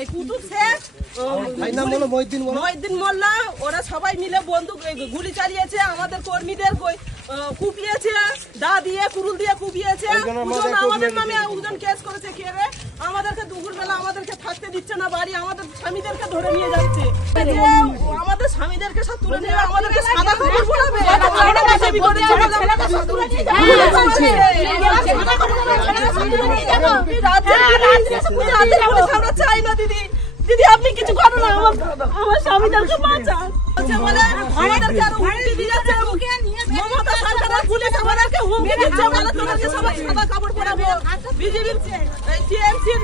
এই কুতুব শেখ মহিউদ্দিন মোল্লা ওরা সবাই মিলে বন্দুক গুলি চালিয়েছে আমাদের কর্মীদের কুপিয়েছে দা দিয়ে কুরুল দিয়ে কুপিয়েছে আমাদের নামে দুজন কেস করেছে কে আমাদেরকে দুপুরবেলা আমাদেরকে থাকতে দিচ্ছে না বাড়ি আমাদের স্বামীদেরকে ধরে নিয়ে যাচ্ছে আমাদের স্বামীদেরকে সব তুলে নিয়ে আমাদেরকে সাদা পরাবে আমরা চাই না দিদি দিদি আপনি কিছু করুন না আমার স্বামীদেরকে বাঁচান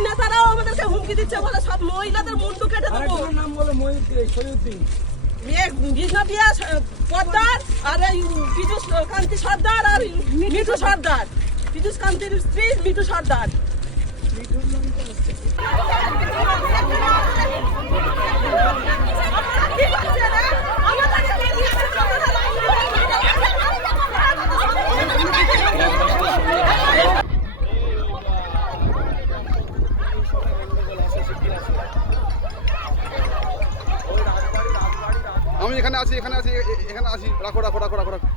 নেতারাও আমাদেরকে হুমকি দিচ্ছে বলে সব মহিলাদের মুন্ডু কেটে দেবো নাম বলো মহিউদ্দিন পদ্মার আর কান্তি সর্দার আর মিঠু সর্দার পীযুষ কান্তির স্ত্রী মিঠু সর্দার। আমি এখানে আছি এখানে আছি এখানে আছি। রাখো রাখো রাখো রাখো রাখো।